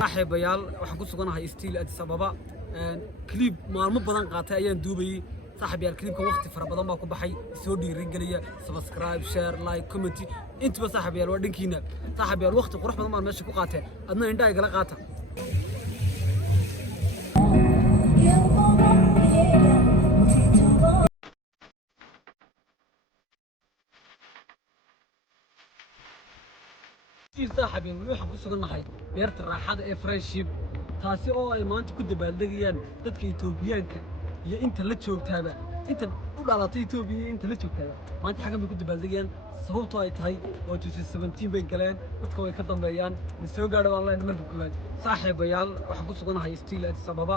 صاحبيال waxaan ku suganahay stiil Addis Ababa clip maalmo badan qaatay ayaan duubayay صاحبيال clipka waqti fara badan baa ku baxay soo dhiirigelaya subscribe share like comment inta صاحبيال waa dhankiina صاحبيال waqti qurux badan baan meesha ku qaatay adna indhaha igala qaata صاحبي waxaan ku suganahay beerta raaxada ee friendship taasi oo ay maanta ku dabaaldegayaan dadka Itoobiyaanka iyo inta la joogtaaba inta u dhalatay Itoobiya inta la joogtaaba maanta xagan bay ku dabaaldegayaan sababtoo ay tahay oo 2017 bay galeen dadka way ka dambeeyaan soo gaadhay online markii koowaad saaxiibayaal waxaan ku suganahay stiil Addis Ababa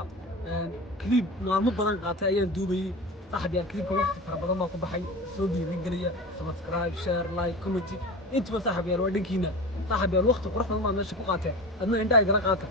clip maalmo badan qaatay ayaan duubayay صاحبيال clipka waqti fara badan baa ku baxay soo dhiirigelaya subscribe share like comment inta صاحبيال waa dhankiina صاحبيال waqti qurux badan baan meesha ku qaatay adna indhaha igala qaata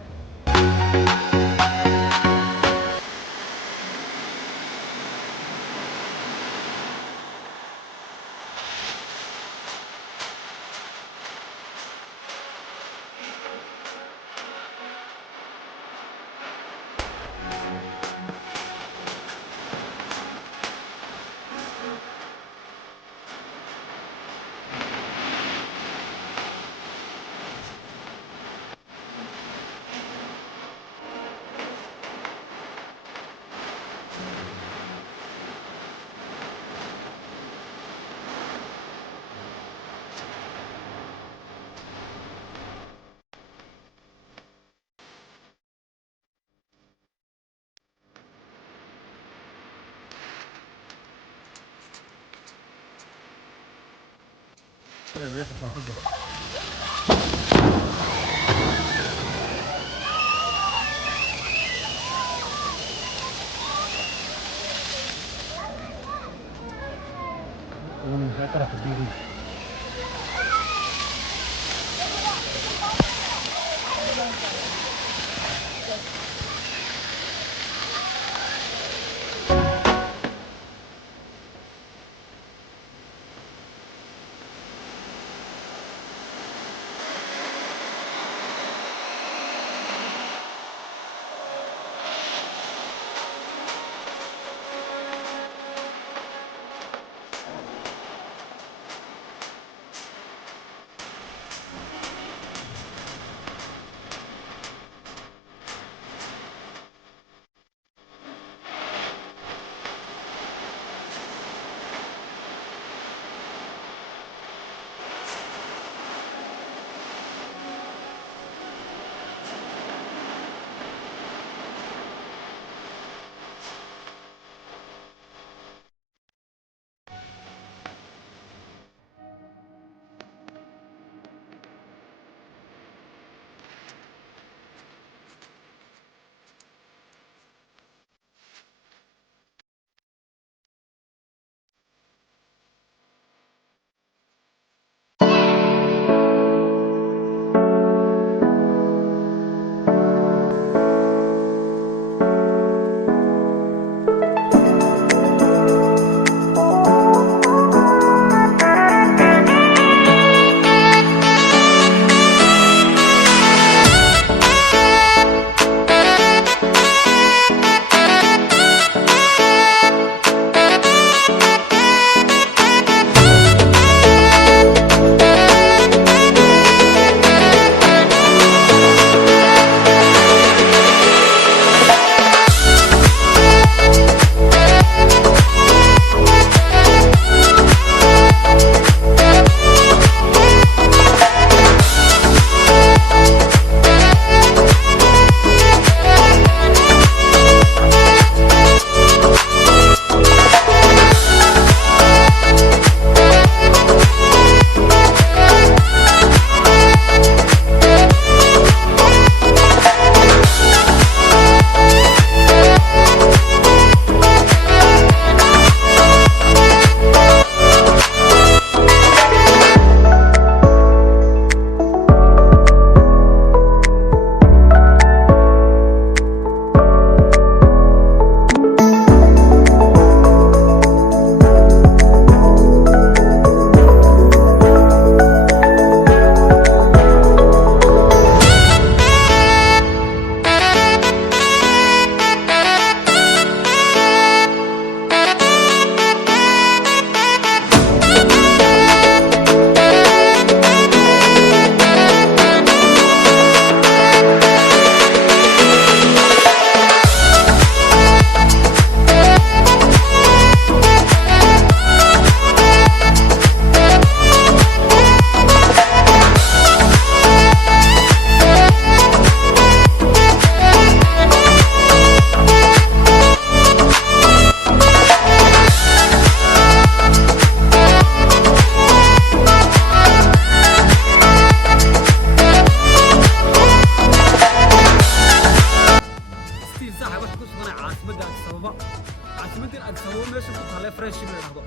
عاصمة Addis Ababa meesha ku taale friendship la yiraahdo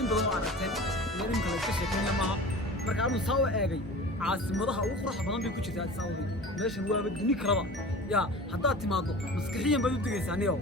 in badan oo aragteen in kala iska sheekeynaya maaha marka aanu soo eegay caasimadaha ugu quruxda badan bay ku jirtaa Addis Ababa meeshan waa duni kalaba ya haddaad timaado maskaxiyan baad u digaysaa niyo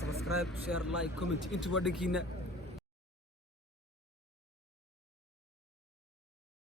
subscribe share like comment inta waddankiina